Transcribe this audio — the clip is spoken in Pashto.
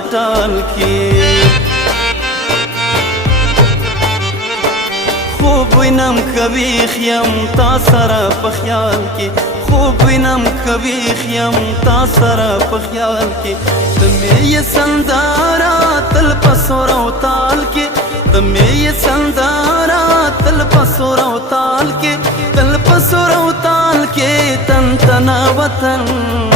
پټال کې خوب وینم کوي خیم تا سره په خیال کې خوب وینم کوي خیم تا سره په خیال کې ته مې یې سنداره تل په سور او تال کې ته مې یې سنداره تل په سور او تال کې تل په سور او تال کې تن تنا وطن